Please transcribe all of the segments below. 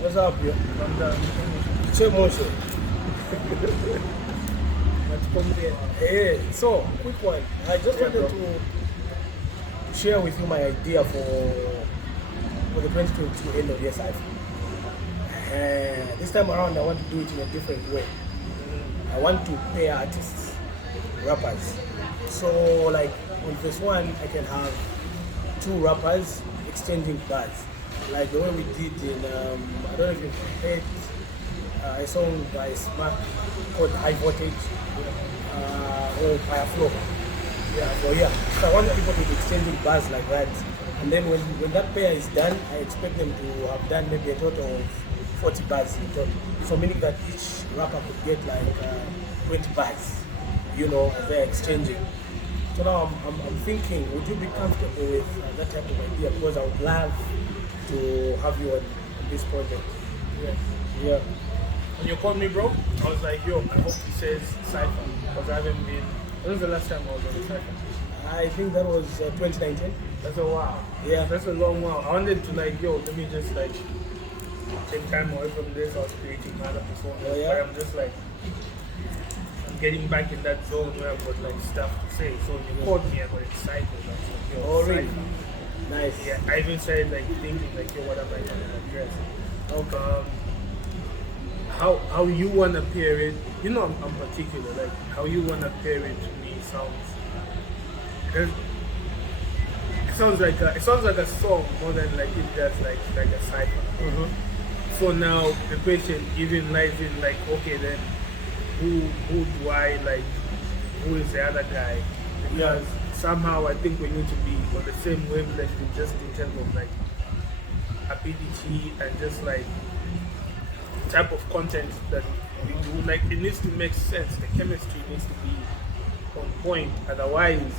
What's up, yo? From the Chemotion. let's compare. Hey, so quick one. I just Yeah, wanted bro. to share with you my idea for the 2022 end of year Cypher. This time around, I want to do it in a different way. I want to pair artists, rappers. So, like on this one, I can have two rappers exchanging bars, like the way we did in I don't know if you've heard a song by Smack called High Voltage or Fire Flow. So I want people to be exchanging bars like that, and then when that pair is done, I expect them to have done maybe a total of 40 bars in total. So meaning that each rapper could get like 20 bars, as they're exchanging. So now I'm thinking, would you be comfortable with that type of idea? Because I would love to have you on this project. Yeah. Yeah. When you called me, bro, I was like, yo, I hope he says Cypher. Because I haven't been. When was the last time I was on the Cypher? I think that was 2019. That's a while. Yeah. That's a long while. I wanted to, like, yo, let me just, like, take time away from this. I was creating my other performance. Oh, yeah? But I'm just, like, I'm getting back in that zone where I've got, like, stuff to say. So when you called me, I got excited. I was like, yo, Oh, really? Cypher. Nice. Yeah, I even started, like, thinking, like, yo, what am I going to address? Okay. How you wanna pair it? I'm particular. Like how you wanna pair it to me sounds. It sounds like a song more than like it does like a cypher. Mm-hmm. So now the question even lies in like, okay, then who do I like? Who is the other guy? Because somehow I think we need to be on the same wavelength, just in terms of like ability and just like type of content that we do. Like it needs to make sense. The chemistry needs to be on point. Otherwise,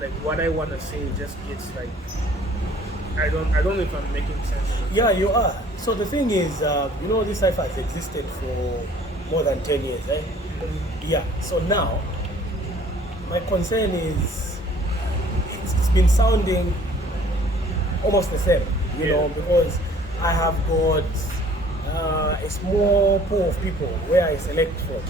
like what I want to say just gets like I don't know if I'm making sense. Yeah, you are. So the thing is, this cipher has existed for more than 10 years, eh? Yeah. So now, my concern is it's been sounding almost the same, because I have got a small pool of people where I select from,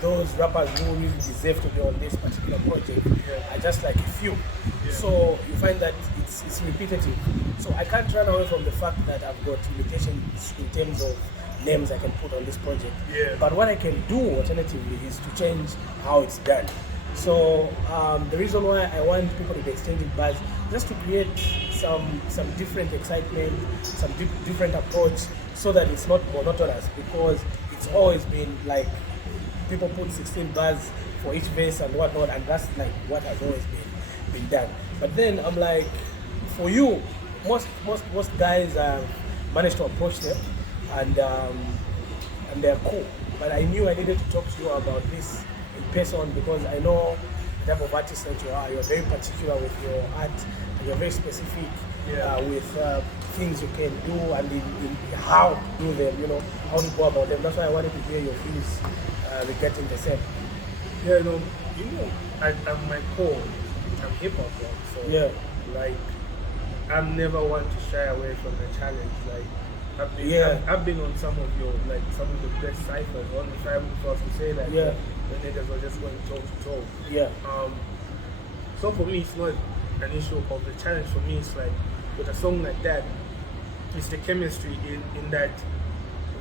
those rappers who really deserve to be on this particular project are just like a few. Yeah. So you find that it's repetitive. So I can't run away from the fact that I've got limitations in terms of names I can put on this project. Yeah. But what I can do alternatively is to change how it's done. So the reason why I want people to be exchanging bars, just to create some different excitement, some different approach, so that it's not monotonous. Because it's always been like people put 16 bars for each verse and whatnot, and that's like what has always been done. But then I'm like, for you, most guys manage to approach them, and they're cool. But I knew I needed to talk to you about this in person, because I know the type of artist that you are. You're very particular with your art, and you're very specific with things you can do and in how to do them, how to go about them. That's why I wanted to hear your views regarding the same. Yeah, at my core, I'm hip hop, so like I'm never one to shy away from the challenge. Like I've been on some of the best ciphers. Only if I was to say that the niggas were just going toe to toe. Yeah. So for me, it's not an issue of the challenge. For me, it's like with a song like that, it's the chemistry in that.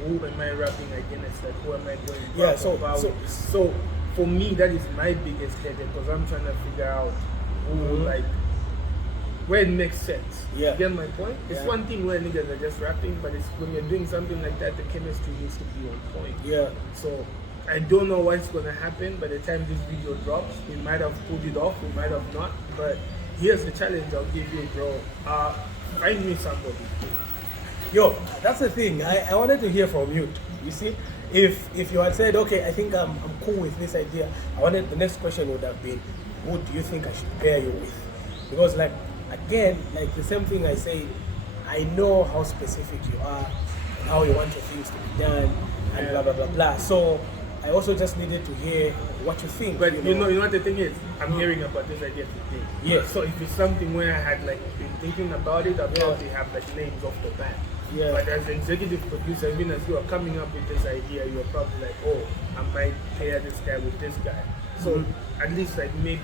Who am I rapping against? Like who am I going about? So for me, that is my biggest headache, because I'm trying to figure out who where it makes sense. Yeah. You get my point? It's one thing where niggas are just rapping, but it's when you're doing something like that, the chemistry needs to be on point. Yeah. So I don't know what's gonna happen by the time this video drops. We might have pulled it off, we might have not. But here's the challenge I'll give you, bro. Find me somebody. Yo, that's the thing. I wanted to hear from you. You see, if you had said, okay, I think I'm cool with this idea, the next question would have been, who do you think I should pair you with? Because again, the same thing I say, I know how specific you are and how you want your things to be done and blah blah blah blah. So I also just needed to hear what you think. But you know what the thing is? I'm hearing about this idea today. Yes. So if it's something where I had like been thinking about it, I probably have like names off the bat. Yeah. But as an executive producer, even as you are coming up with this idea, you're probably like, oh, I might pair this guy with this guy. So at least like maybe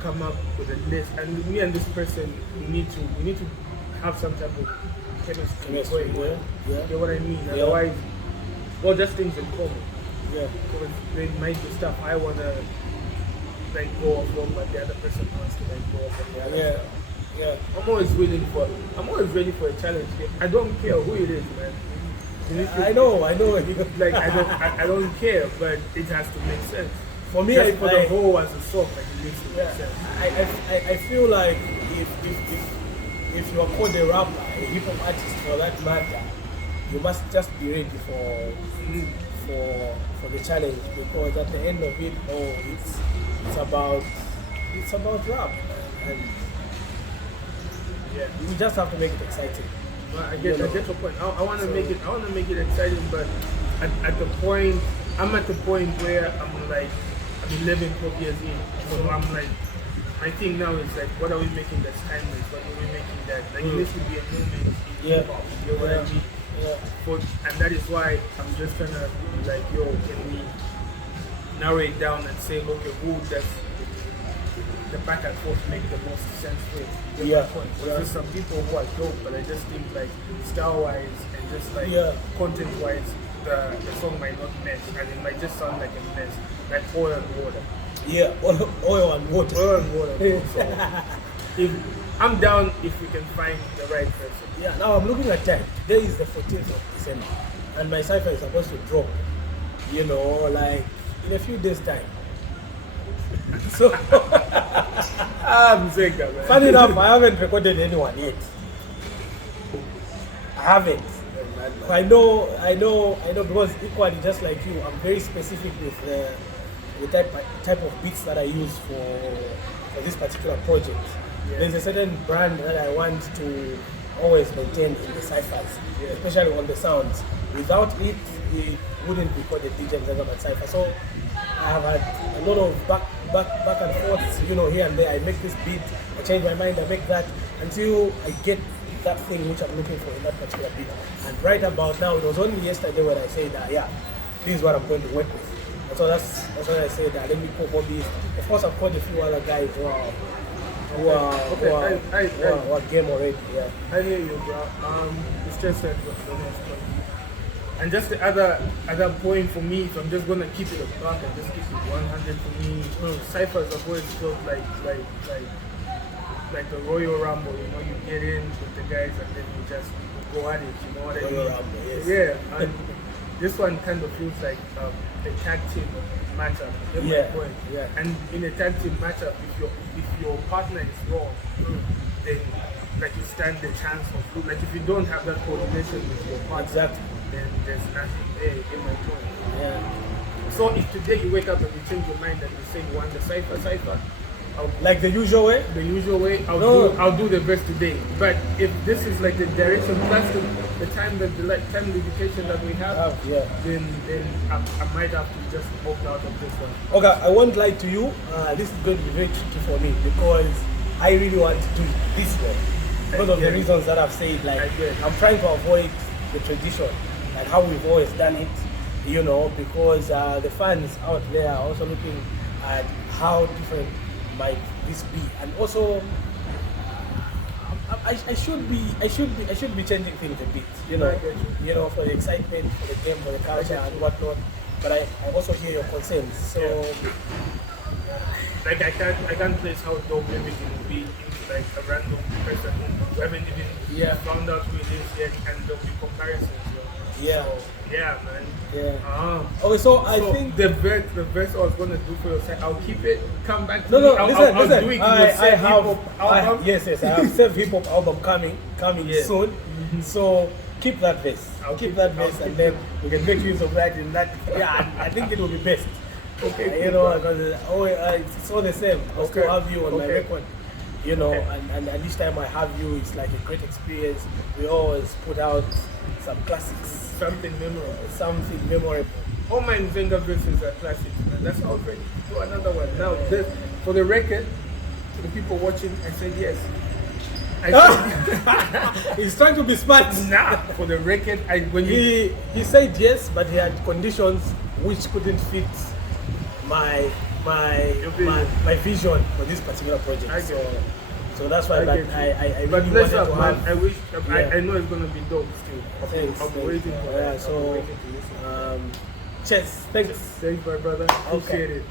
come up with a list. And me and this person, we need to have some type of chemistry. Yeah. You know what I mean? Yeah. Otherwise, well, just things in common. Yeah. Because there might be stuff I wanna like go off on, but the other person wants to like go off on the other stuff. Yeah. I'm always ready for a challenge. I don't care who it is, man. I know. Like I don't care, but it has to make sense. For me, just for the whole as a song, like it needs to make sense. I feel like if you are called a rapper, a hip hop artist for that matter, you must just be ready for the challenge, because at the end of it, it's about rap, and you just have to make it exciting. Well, I get your point. I want to make it exciting, but at the point, I'm at the point where I'm 11, 12 years in, so I'm like, my thing now is like, what are we making that's timeless? What are we making that like it needs to be a movement in hip hop? You know what I mean? Yeah. And that is why I'm just gonna be like, yo, can we narrow it down and say, okay, who does the back and forth make the most sense with? There's some people who are dope, but I just think like style-wise and just like content-wise, the song might not mesh, and it might just sound like a mess, like oil and water. Yeah, oil and water. Oil and water. So if I'm down, if we can find the right person. Yeah, now I'm looking at time. Today is the 14th of December, and my Cypher is supposed to drop, like in a few days' time. So, Mzenga, man. Funny enough, I haven't recorded anyone yet. I haven't. I know, because equally, just like you, I'm very specific with the type of beats that I use for this particular project. Yeah. There's a certain brand that I want to always maintain in the ciphers, especially on the sounds. Without it, it wouldn't be called a DJ MZENGA MAN Cypher. So I have had a lot of back and forths, here and there. I make this beat, I change my mind, I make that, until I get that thing which I'm looking for in that particular beat. And right about now, it was only yesterday when I said that, this is what I'm going to work with. And so that's what I said, that let me call Bobby. Of course, I've called a few other guys who are game already. Yeah. I hear you, bro. It's just that and just the other point for me, if I'm just gonna keep it a buck and just keep it 100 for me, ciphers have always felt like the Royal Rumble. You get in with the guys and then you just go at it. You know what I mean? Royal Rumble, yes. Yeah. And this one kind of feels like a tag team matchup. Yeah. And in a tag team matchup, if your partner is wrong, then like you stand the chance of like if you don't have that coordination with your partner, then there's nothing there in my point. Yeah. So if today you wake up and you change your mind and you say you want the cipher, like the usual way? The usual way, I'll do the best today. But if this is like the direction plus the time time dedication that we have, then I might have to just opt out of this one. Okay, I won't lie to you. This is going to be very tricky for me because I really want to do it this way. Because of the reasons that I've said, like I'm trying to avoid the tradition, like how we've always done it, because the fans out there are also looking at how different might this be, and also I should be changing things a bit, for the excitement, for the game, for the culture and whatnot. But I also hear your concerns. So like I can't place how dope everything will be into like a random person who haven't even found out who it is yet, and there'll be comparisons. Man. Okay, so I think the verse I was gonna do for your side, I'll keep it. Come back to me. Listen. I'll do it. I have yes. I have Save Hip Hop album coming soon. Mm-hmm. So keep that verse. I'll keep that verse, and then we can make use of that in that. Yeah, I think it will be best. Okay, because it's all the same. I'll still have you on my record. you know, Okay. and each time I have you, it's like a great experience. We always put out some classics, Something memorable. something memorable. All my Nzenga verses are classics, man. That's how ready to do another one. Now, for the record, to the people watching, I said yes. I said, He's trying to be smart. nah. For the record, He said yes, but he had conditions which couldn't fit my vision for this particular project. I get it. So that's why. But I really but wanted let's to have, man. have. I wish. Yeah. I know it's gonna be dope still. Thanks. I'll be waiting for Yeah. that. So, cheers. Thanks. Thanks, my brother. Appreciate it.